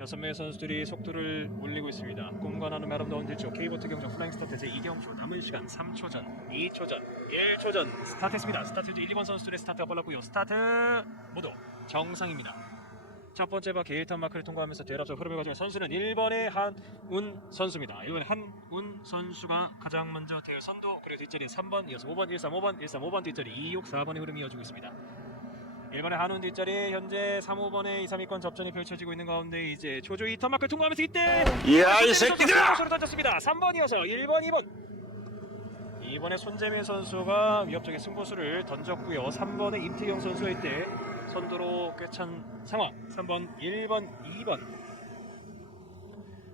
여섯 명의 선수들이 속도를 올리고 있습니다. 꿈과 나눔의 아름다운 뒤쪽 K보트 경정 플라잉 스타트 제 이경주 남은 시간 3초 전, 2초 전, 1초 전 스타트했습니다. 스타트 제 1, 2번 선수들의 스타트가 빨랐고요. 스타트 모두 정상입니다. 첫 번째 바퀴 1턴 마크를 통과하면서 대합적 흐름을 가지고 선수는 1번의 한운 선수입니다. 1번의 한운 선수가 가장 먼저 대회 선두 그리고 뒷자리 3번 이어서 5번 1, 3, 5번 1, 3, 5번 뒷자리 2, 6, 4번의 흐름이 이어지고 있습니다. 1번의 한운 뒷자리 현재 3, 5번의 2, 3위권 접전이 펼쳐지고 있는 가운데 이제 초조 2턴 마크를 통과하면서 이때 이야 이 새끼들아! 소리 던졌습니다. 3번 이어서 1번 2번 이번에 손재민 선수가 위협적인 승부수를 던졌고요. 3번의 임태경 선수가 이때 선두로 꿰찬 상황 3번 1번 2번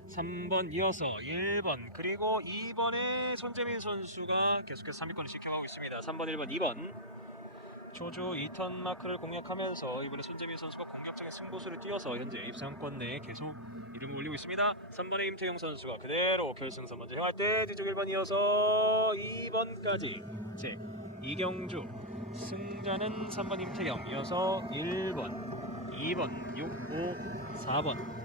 3번 이어서 1번 그리고 2번의 손재민 선수가 계속해서 3위권을 지켜가고 있습니다. 3번 1번 2번 조조 2턴 마크를 공략하면서 이번에 손재민 선수가 공격적인 승부수를 띄어서 현재 입상권 내에 계속 이름을 올리고 있습니다. 3번의 임태용 선수가 그대로 결승선 먼저 향할 때 뒤쪽 1번 이어서 2번까지 제 이경주 승자는 3번 임태경 이어서 1번 2번 6, 5, 4번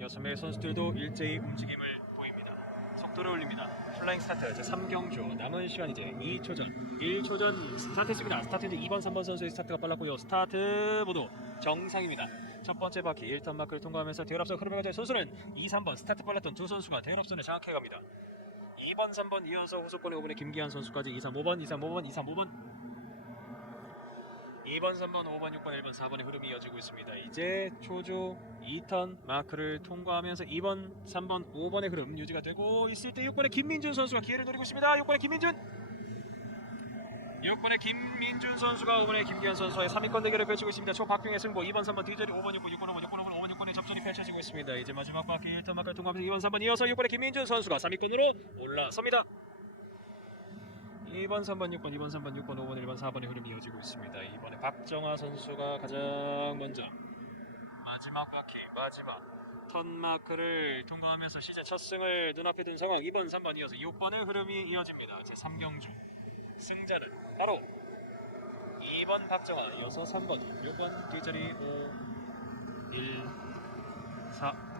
여섯 명의 선수들도 일제히 움직임을 보입니다. 속도를 올립니다. 플라잉 스타트 제 3경주 남은 시간 이제 2초 전 1초 전 스타트했습니다. 스타트 이제 2번 3번 선수의 스타트가 빨랐고요. 스타트 모두 정상입니다. 첫 번째 바퀴 1턴 마크를 통과하면서 대열 앞선 흐름을 가진 선수는 2, 3번 스타트 빨랐던 두 선수가 대열 앞선을 장악해 갑니다. 2번, 3번 이어서 후속권에 5번의 김기한 선수까지 2, 3, 5번, 2, 3, 5번, 2, 3, 5번 2번, 3번, 5번, 6번, 1번, 4번의 흐름이 이어지고 있습니다. 이제 초조 2턴 마크를 통과하면서 2번, 3번, 5번의 흐름 유지가 되고 있을 때 6번의 김민준 선수가 기회를 노리고 있습니다. 6번의 김민준 6번의 김민준 선수가 5번의 김기현 선수와의 3위권 대결을 펼치고 있습니다. 초 박빙의 승부 2번, 3번 뒤자리 5번, 6번, 6번, 5번, 6번, 5번, 5번, 6번의 접전이 펼쳐지고 있습니다. 이제 마지막 바퀴 1턴 마크를 통과하면서 2번, 3번 이어서 6번의 김민준 선수가 3위권으로 올라섭니다. 2번, 3번, 6번, 2번, 3번, 6번, 5번, 1번, 4번의 흐름이 이어지고 있습니다. 이번에 박정아 선수가 가장 먼저 마지막 바퀴 마지막 턴 마크를 통과하면서 시즌 첫 승을 눈앞에 둔 상황 2번, 3번 이어서 6번의 흐름이 이어집니다. 제 3경주 승자는 바로 2번 박정아 이어서 3번 6번 뒷자리 5 1 4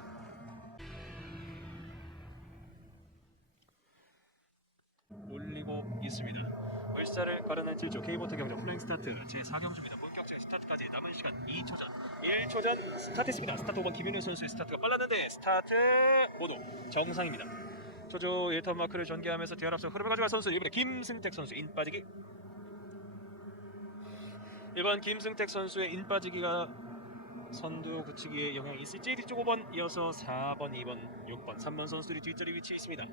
있습니다. 물살을 가르는 질주 K모터 경정 플랭 스타트 제 4경주입니다. 본격적인 스타트까지 남은 시간 2초 전 1초 전 스타트했습니다. 스타트 5번 김윤우 선수의 스타트가 빨랐는데 스타트 모두 정상입니다. 초조 1턴 마크를 전개하면서 대열 앞서 흐름을 가져갈 선수 이번에 김승택 선수 인 빠지기 1번 김승택 선수의 인 빠지기가 선두 굳히기에 영향이 있을지 뒤쪽 5번 이어서 4번, 2번, 6번, 3번 선수들이 뒷자리 위치해 있습니다.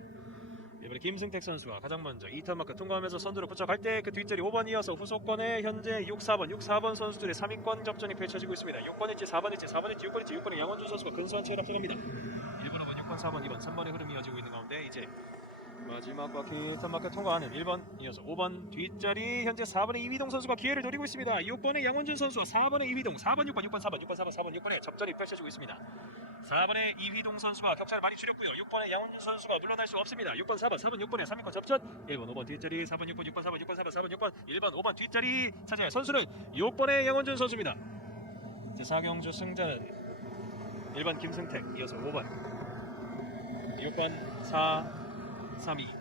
이번에 김승택 선수가 가장 먼저 2턴 마크 통과하면서 선두로 붙여갈 때 그 뒷자리 5번 이어서 후속권에 현재 6, 4번, 6, 4번 선수들의 3위권 접전이 펼쳐지고 있습니다. 6번 일지 4번 일지 4번 일지 6번 일지 6번의 양원준 선수가 근소한 차이로 앞서갑니다. 1번, 5번, 6번, 4번, 2번, 3번의 흐름이 이어지고 있는 가운데 이제 마지막 바퀴 1턴 마크 통과하는 1번 이어서 5번 뒷자리 현재 4번의 이휘동 선수가 기회를 노리고 있습니다. 6번의 양원준 선수와 4번의 이휘동 4번, 6번, 6번, 4번, 6번, 4번, 4번, 6번의 접전이 펼쳐지고 있습니다. 4번의 이휘동 선수가 격차를 많이 줄였고요. 6번의 양원준 선수가 물러날 수 없습니다. 6번, 4번, 4번, 6번의 3위권 접전 1번, 5번 뒷자리 4번, 6번, 6번, 4번, 6번, 4번, 4번, 6번 1번, 5번 뒷자리 차지할 선수는 6번의 양원준 선수입니다. 제 4경주 승자는 1번 김승택 이어서 5번 6번 4 3 2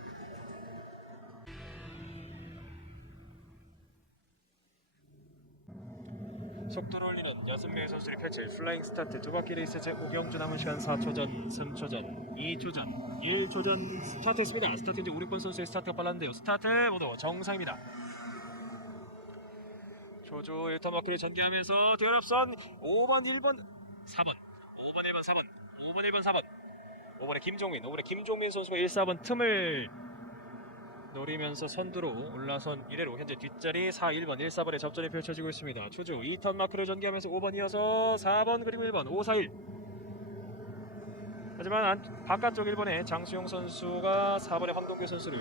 속도를 올리는 6명의 선수들이 펼칠 플라잉 스타트 두 바퀴 레이스 제 5경주 남은 시간 4초 전, 3초 전, 2초 전, 1초 전 스타트했습니다. 스타트 이제 5, 6번 선수의 스타트가 빨랐는데요. 스타트 모두 정상입니다. 조조 1턴 바퀴를 전개하면서 대열합선 5번, 1번, 4번, 5번, 1번, 4번, 5번, 1번, 4번 5번에 김종민, 5번에 김종민 선수가 1, 4번 틈을 노리면서 선두로 올라선 이래로 현재 뒷자리 4, 1번, 1, 4번의 접전이 펼쳐지고 있습니다. 초주 2턴 마크를 전개하면서 5번 이어서 4번 그리고 1번 5, 4, 1 하지만 안, 바깥쪽 1번의 장수용 선수가 4번의 황동규 선수를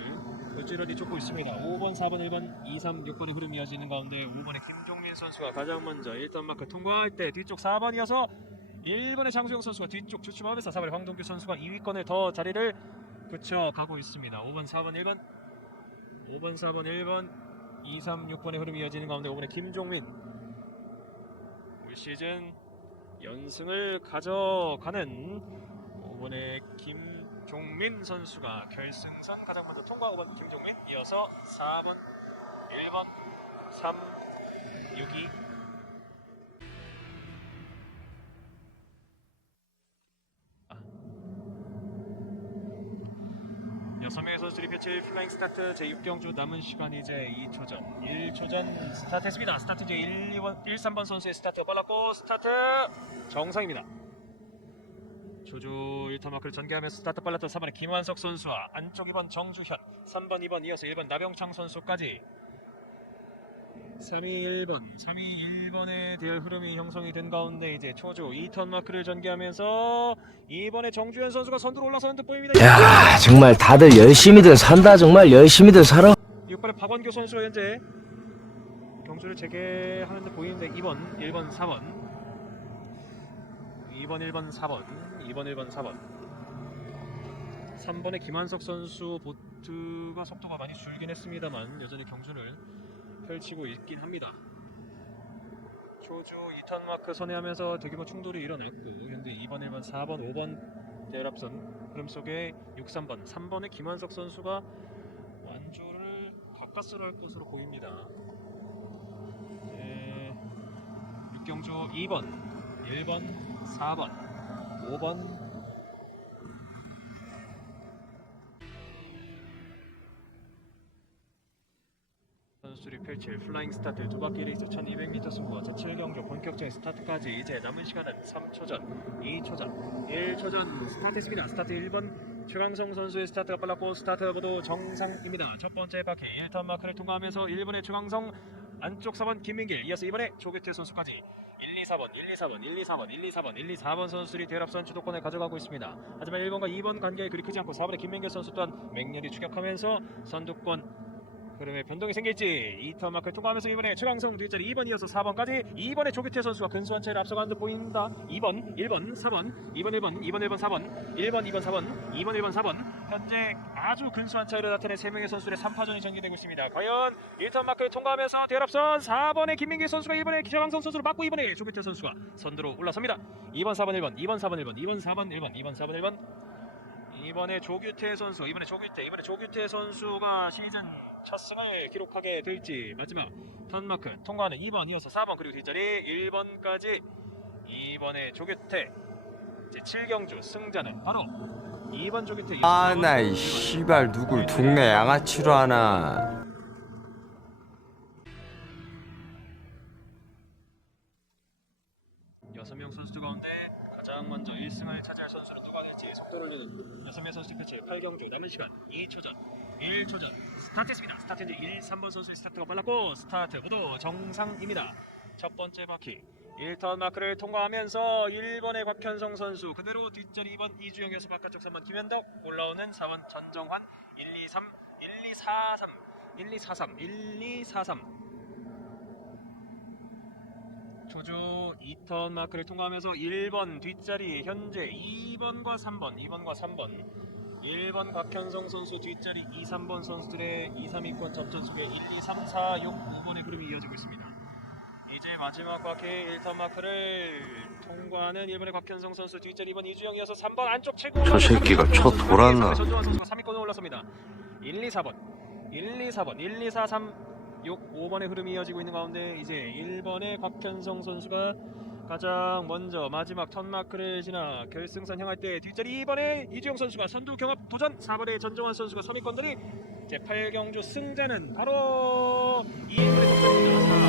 어찌러니 쫓고 있습니다. 5번, 4번, 1번, 2, 3, 6번의 흐름이 이어지는 가운데 5번의 김종민 선수가 가장 먼저 1턴 마크 통과할 때 뒤쪽 4번 이어서 1번의 장수용 선수가 뒤쪽 주춤하면서 4번의 황동규 선수가 2위권을 더 자리를 붙여가고 있습니다. 5번, 4번, 1번 5번, 4번, 1번, 2, 3, 6번의 흐름이 이어지는 가운데 5번의 김종민. 올 시즌 연승을 가져가는 5번의 김종민 선수가 결승선 가장 먼저 통과 5번 김종민. 이어서 4번 1번 3 6이 선수들이 펼칠 플라잉 스타트 제6경주 남은 시간 이제 2초 전 1초 전 스타트했습니다. 스타트 이제 1, 2번, 1, 3번 선수의 스타트 빨랐고 스타트 정상입니다. 조조 1터 마크를 전개하면서 스타트 빨랐던 3번의 김환석 선수와 안쪽 2번 정주현 3번 2번 이어서 1번 나병창 선수까지 3위 1번. 3위 1번에 대한 흐름이 형성이 된 가운데 이제 초조 2턴 마크를 전개하면서 2번의 정주현 선수가 선두로 올라서는 듯 보입니다. 야 정말 다들 열심히들 산다. 정말 열심히들 살아. 6번의 박원규 선수가 현재 경주를 재개하는 듯 보이는데 2번, 1번, 4번. 2번, 1번, 4번. 2번, 1번, 4번. 3번의 김한석 선수 보트가 속도가 많이 줄긴 했습니다만 여전히 경주를 펼치고 있긴 합니다 초주 2턴 마크 선회하면서 대규모 충돌이 일어났고 현재 2번, 1번, 4번, 5번 대합선 흐름 속에 6, 3번, 3번의 김한석 선수가 완주를 가까스로 할 것으로 보입니다. 네, 육경주 2번, 1번, 4번, 5번. 선수들이 펼칠 플라잉 스타트 두 바퀴 레이스 1200m 승부와 제7경주 본격적인 스타트까지 이제 남은 시간은 3초 전, 2초 전, 1초 전 스타트했습니다. 스타트 1번 최강성 선수의 스타트가 빨랐고 스타트 모두 정상입니다. 첫 번째 바퀴 1턴 마크를 통과하면서 1번의 최강성 안쪽 4번 김민길 이어서 2번의 조규태 선수까지 1, 2, 4번, 1, 2, 4번, 1, 2, 4번, 1, 2, 4번, 1, 2, 4번 선수들이 대합선 주도권을 가져가고 있습니다. 하지만 1번과 2번 관계에 그리 크지 않고 4번의 김민길 선수 또한 맹렬히 추격하면서 선두권 흐름에 변동이 생길지 2턴 마크를 통과하면서 이번에 최강성 뒷자리 2번 이어서 4번까지 2번의 조규태 선수가 근소한 차이를 앞서가는 듯 보인다. 2번 1번 4번 2번 1번 2번 1번 4번 1번 2번 4번 2번 1번 4번. 현재 아주 근소한 차이를 나타낸 3명의 선수들의 3파전이 전개되고 있습니다. 과연 1턴 마크를 통과하면서 대합선 4번의 김민기 선수가 1번의 최강성 선수를 맞고 2번의 조규태 선수가 선두로 올라섭니다. 2번 4번 1번 2번 4번 1번 2번 4번 1번 2번 4번 1번. 이번에 조규태 선수 이번에 조규태 이번에 조규태 선수가 시즌 첫 승을 기록하게 될지 마지막 턴마크 통과하는 2번 이어서 4번 그리고 뒷자리 1번까지 이번에 조규태 이제 7경주 승자는 바로 2번 조규태. 아나 이 씨발 누굴 동네 양아치로 하나. 여섯 명 선수들 가운데 가장 먼저 1승을 차지할 선수는 누가 될지 속도를 내는 여섯 명 선수들 펼칠 8경주 남은 시간 2초 전 1초 전 스타트했습니다. 스타트 이제 1, 3번 선수의 스타트가 빨랐고 스타트 모두 정상입니다. 첫 번째 바퀴 1턴 마크를 통과하면서 1번의 곽현성 선수 그대로 뒷자리 2번 이주영이어서 바깥쪽 3번 김현덕 올라오는 4번 전정환 1, 2, 3 1, 2, 4, 3 1, 2, 4, 3 1, 2, 4, 3 조조 2턴 마크를 통과하면서 1번 뒷자리 현재 2번과 3번 2번과 3번 1번 곽현성 선수 뒷자리 2, 3번 선수들의 2, 3위권 접전 속에 1, 2, 3, 4, 6, 5번의 흐름이 이어지고 있습니다. 이제 마지막 바퀴 1턴 마크를 통과하는 1번의 곽현성 선수 뒷자리 2번 이주영 이어서 3번 안쪽 최고 저 새끼가 쳐 돌았나? 전종환 선수가 3위권에 올랐습니다. 1, 2, 4번 1, 2, 4번 1, 2, 4, 3 6, 5번의 흐름이 이어지고 있는 가운데 이제 1번의 곽현성 선수가 가장 먼저 마지막 턴마크를 지나 결승선 향할 때 뒷자리 2번의 이주영 선수가 선두 경합 도전 4번의 전정환 선수가 3위권들이 제 8경주 승자는 바로 2번의 뒷자리입니다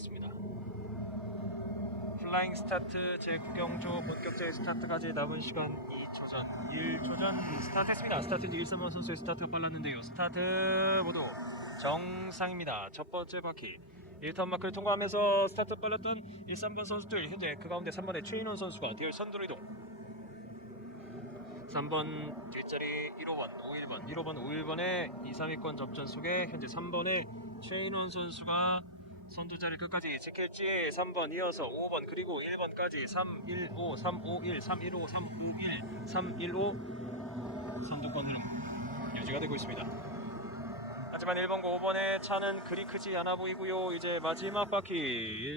하겠습니다. 플라잉 스타트 제9경주 본격적인 스타트까지 남은 시간 2초 전, 1초 전 스타트 했습니다. 스타트 이제 1, 3번 선수의 스타트가 빨랐는데요. 스타트 모두 정상입니다. 첫 번째 바퀴 1턴 마크를 통과하면서 스타트 빨랐던 1, 3번 선수들 현재 그 가운데 3번의 최인원 선수가 뒤를 선두로 이동 3번 뒷자리 1호번, 51번, 1호번, 51번의 2, 3위권 접전 속에 현재 3번의 최인원 선수가 선두자를 끝까지 지킬지 3번 이어서 5번 그리고 1번까지 3, 1, 5, 3, 5, 1, 3, 1, 5, 3, 5, 1, 3, 1, 5 선두권 흐름 유지가 되고 있습니다. 하지만 1번과 5번의 차는 그리 크지 않아 보이고요. 이제 마지막 바퀴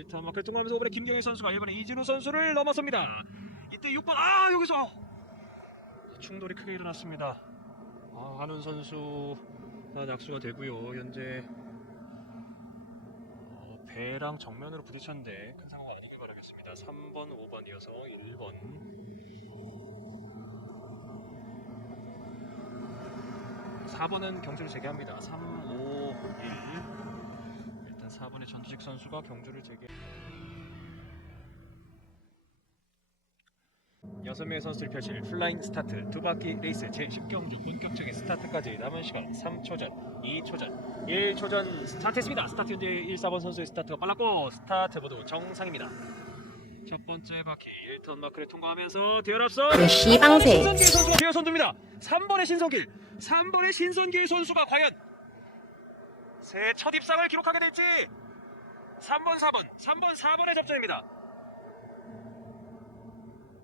1턴 마크를 통과하면서 5번의 김경희 선수가 1번의 이진우 선수를 넘어섭니다. 이때 6번 아 여기서 충돌이 크게 일어났습니다. 아, 한훈 선수가 낙수가 되고요. 현재 어, 배랑 정면으로 부딪혔는데 큰 상황 아니길 바라겠습니다. 3번, 5번 이어서 1번 4번은 경주를 재개합니다. 3, 5, 1 일단 4번의 전주식 선수가 경주를 재개 여섯 명의 선수들이 펼칠 플라잉 스타트 두 바퀴 레이스 제10경주 본격적인 스타트까지 남은 시간 3초 전, 2초 전, 1초 전 스타트했습니다. 스타트 현재 1, 4번 선수의 스타트가 빨랐고 스타트 모두 정상입니다. 첫 번째 바퀴 1턴 마크를 통과하면서 뒤를 앞서 그 씨방새. 신선길 선수가 뒤에 선두입니다. 3번의 신선길, 3번의 신선길 선수가 과연 새 첫 입상을 기록하게 될지 3번, 4번, 3번, 4번의 접전입니다.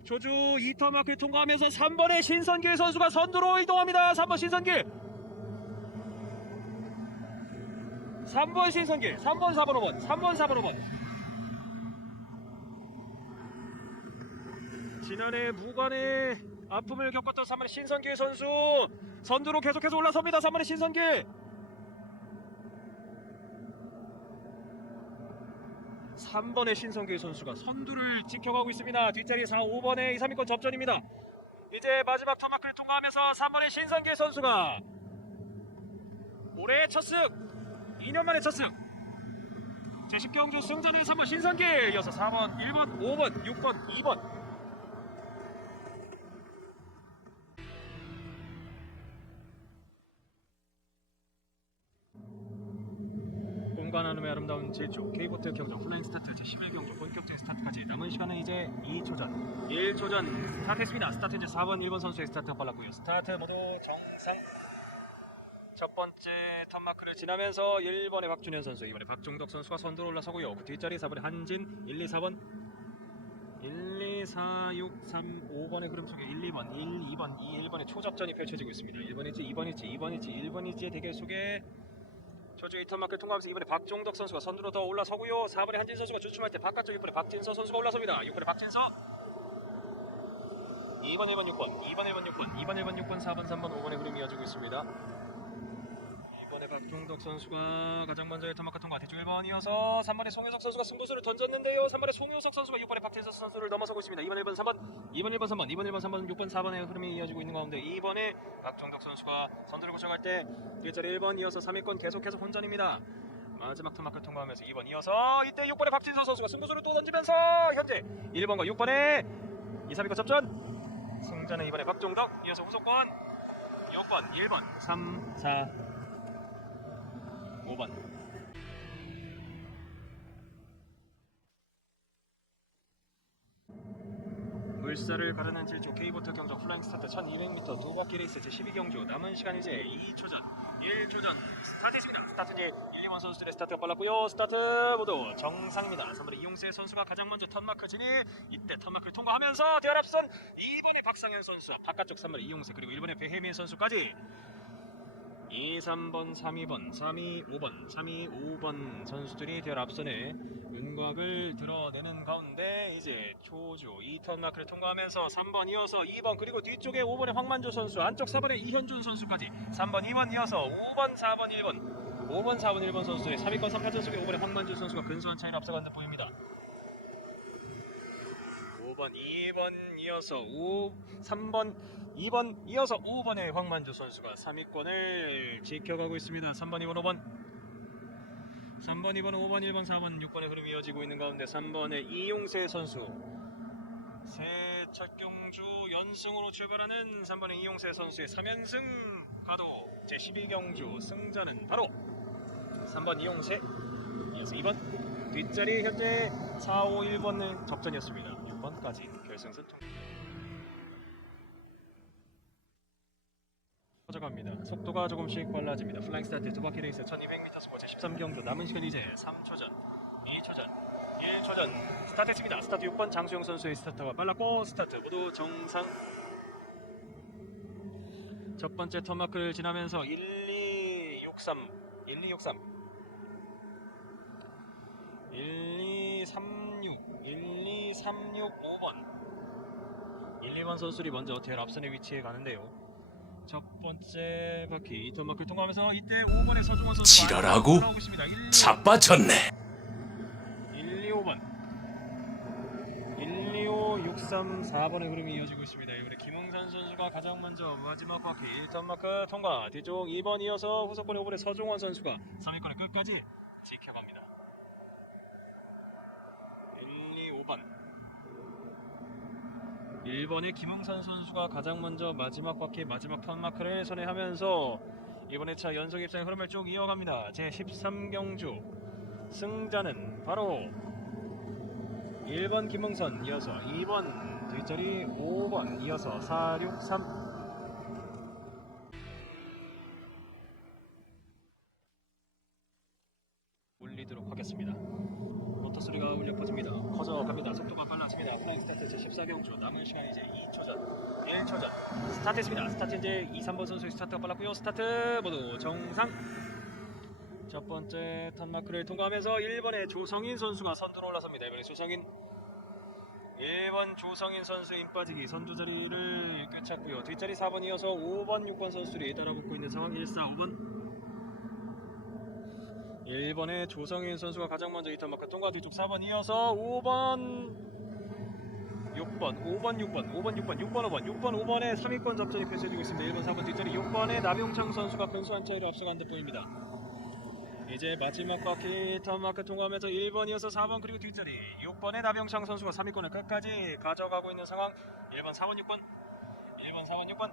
조주 2턴 마크를 통과하면서 3번의 신선길 선수가 선두로 이동합니다. 3번 신선길. 3번 신선길, 3번, 4번, 5번, 3번, 4번, 5번. 지난해 무관의 아픔을 겪었던 3번의 신선길 선수 선두로 계속해서 올라섭니다. 3번의 신선길. 3번의 신성길 선수가 선두를 지켜가고 있습니다. 뒷자리 4, 5번의 2, 3위권 접전입니다. 이제 마지막 터마크를 통과하면서 3번의 신성길 선수가 올해 첫 승, 2년 만에 첫 승. 제10경주 승자는 3번 신성길, 이어서 4번, 1번, 5번, 6번, 2번. 나눔의 아름다운 제주 K보트 경정 플라잉 스타트 제11경주 본격적인 스타트까지 남은 시간은 이제 2초 전. 1초 전 스타트했습니다. 스타트 이제 4번 1번 선수의 스타트가 빨랐고요. 스타트 모두 정상 첫 번째 턴마크를 지나면서 1번의 박준현 선수 2번의 박종덕 선수가 선두로 올라서고요. 그 뒷자리 4번의 한진 1, 2, 4번. 1, 2, 4, 6, 3, 5번의 흐름 속에 1, 2번, 1, 2번, 2, 1번의 초접전이 펼쳐지고 있습니다. 1번일지 2번일지 2번일지 1번일지의 대결 속에 2턴 마크를 통과하면서 이번에 박종덕 선수가 선두로 더 올라서고요. 4번에 한진 선수가 주춤할 때 바깥쪽 6번에 박진서 선수가 올라섭니다. 6번에 박진서 2번 1번 6번 2번 1번 6번 2번 1번 6번 4번 3번 5번의 흐름이 이어지고 있습니다. 박종덕 선수가 가장 먼저 1턴 마크 통과 대쪽 1번 이어서 3번에 송효석 선수가 승부수를 던졌는데요. 3번에 송효석 선수가 6번에 박진서 선수를 넘어서고 있습니다. 2번 1번 3번 2번 1번 3번 2번 1번 3번 6번 4번의 흐름이 이어지고 있는 가운데 2번에 박종덕 선수가 선두를 고정할 때 뒷자리 1번 이어서 3위권 계속해서 혼전입니다. 마지막 토마크를 통과하면서 2번 이어서 이때 6번의 박진서 선수가 승부수를 또 던지면서 현재 1번과 6번의 2, 3위권 접전 승자는 이번에 박종덕 이어서 후속권 6번, 1번, 3, 4, 5번 물살을 가르는 질주 K보트 경정 플라잉 스타트 1200m 두 바퀴 레이스 제12경주. 남은 시간 이제 2초 전 1초 전 스타트했습니다. 스타트 이제 1, 2번 선수들의 스타트가 빨랐고요. 스타트 모두 정상입니다. 3번의 이용세 선수가 가장 먼저 턴마크 진입. 이때 턴마크를 통과하면서 대열 앞선 2번의 박상현 선수. 바깥쪽 3번의 이용세 그리고 1번의 배혜민 선수까지 2, 3번, 3, 2번, 3, 2, 5번, 3, 2, 5번 선수들이 대열 앞선에 윤곽을 드러내는 가운데 이제 초조 2턴 마크를 통과하면서 3번 이어서 2번 그리고 뒤쪽에 5번의 황만조 선수 안쪽 4번의 이현준 선수까지 3번 2번 이어서 5번 4번 1번 5번 4번 1번 선수의 3위권 3파전 속에 5번의 황만조 선수가 근소한 차이를 앞서가는 듯 보입니다. 5번 2번 이어서 5 3번 2번 이어서 5번의 황만주 선수가 3위권을 지켜가고 있습니다. 3번, 2번, 5번 3번, 2번, 5번, 1번, 4번, 6번의 흐름이 이어지고 있는 가운데 3번의 이용세 선수 새 첫 경주 연승으로 출발하는 3번의 이용세 선수의 3연승 가도 제12경주 승자는 바로 3번 이용세 이어서 2번 뒷자리 현재 4, 5, 1번의 접전이었습니다. 6번까지 결승선 통 퍼져갑니다. 속도가 조금씩 빨라집니다. 플라잉 스타트 두 바퀴 레이스 1200m 스포츠 13경주 남은 시간 이제 3초 전 2초 전 1초 전 스타트했습니다 스타트 6번 장수영 선수의 스타트가 빨랐고 스타트 모두 정상 첫 번째 턴마크를 지나면서 1263 1263 1236 1236 5번 1, 2번 선수들이 먼저 제일 앞선의 위치에 가는데요 첫 번째 바퀴 2턴 마크를 통과하면서 이때 5번의 서중원 선수 지랄하고 나오고 있습니다. 1, 자빠졌네. 1, 2, 5번 1, 2, 5, 6, 3, 4번의 흐름이 이어지고 있습니다. 이번에 김흥선 선수가 가장 먼저 마지막 바퀴 1턴 마크 통과 뒤쪽 2번 이어서 후속번의 5번의 서종원 선수가 3위권을 끝까지 지켜갑니다. 1, 2, 5번 1번의 김흥선 선수가 가장 먼저 마지막 바퀴 마지막 턴 마크를 선회 하면서 이번에 차 연속 입상의 흐름을 쭉 이어갑니다. 제 13경주 승자는 바로 1번 김흥선 이어서 2번 뒷자리 5번 이어서 4, 6, 3 올리도록 하겠습니다. 모터 소리가 울려 퍼집니다. 커져갑니다. 속도가 빨라집니다. 플라잉 스타트 제 14경주 남은 시간 이제 2초 전 1초 전 스타트했습니다. 스타트 이제 2, 3번 선수의 스타트가 빨랐고요. 스타트 모두 정상 첫 번째 턴마크를 통과하면서 1번의 조성인 선수가 선두로 올라섭니다. 이번에 조성인 1번 조성인 선수의 힘 빠지기 선두 자리를 꿰찼고요. 뒷자리 4번 이어서 5번, 6번 선수들이 따라붙고 있는 상황 1, 4, 5번 1번의 조성인 선수가 가장 먼저 이턴 마크. 통과 뒤쪽 4번 이어서 5번 6번, 5번, 6번, 5번, 6번, 6번, 5번, 6번, 5번의 3위권 접전이 펼쳐지고 있습니다. 1번, 4번 뒷자리 6번의 남용창 선수가 근소한 차이로 앞서간 듯 보입니다. 이제 마지막 바퀴 턴마크 통과하면서 1번 이어서 4번 그리고 뒷자리. 6번의 나병창 선수가 3위권을 끝까지 가져가고 있는 상황. 1번 4번 6번. 1번 4번 6번.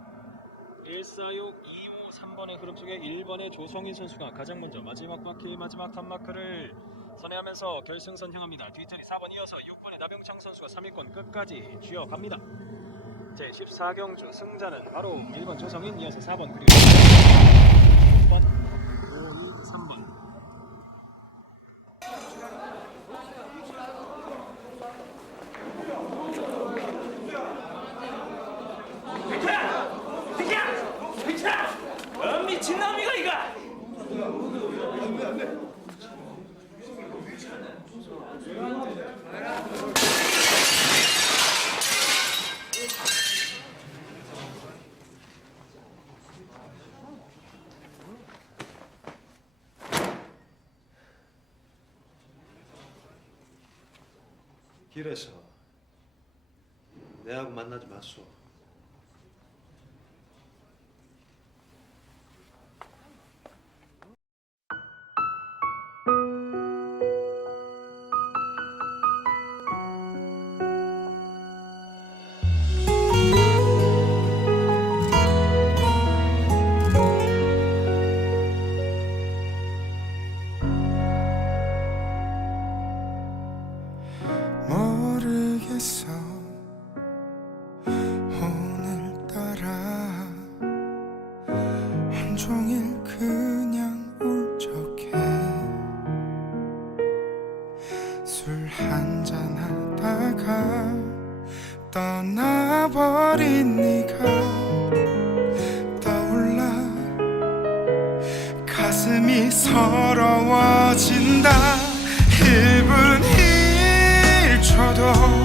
146 25 3번의 흐름 속에 1번의 조성인 선수가 가장 먼저 마지막 바퀴 마지막 턴마크를 선회하면서 결승선 향합니다. 뒷자리 4번 이어서 6번의 나병창 선수가 3위권 끝까지 쥐어갑니다. 제 14경주 승자는 바로 1번 조성인 이어서 4번 그리고 6번 5, 2, 3번 미친놈이가 이거. 길에서 내 하다가 떠나버린 네가 떠올라 가슴이 서러워진다. 1분 1초도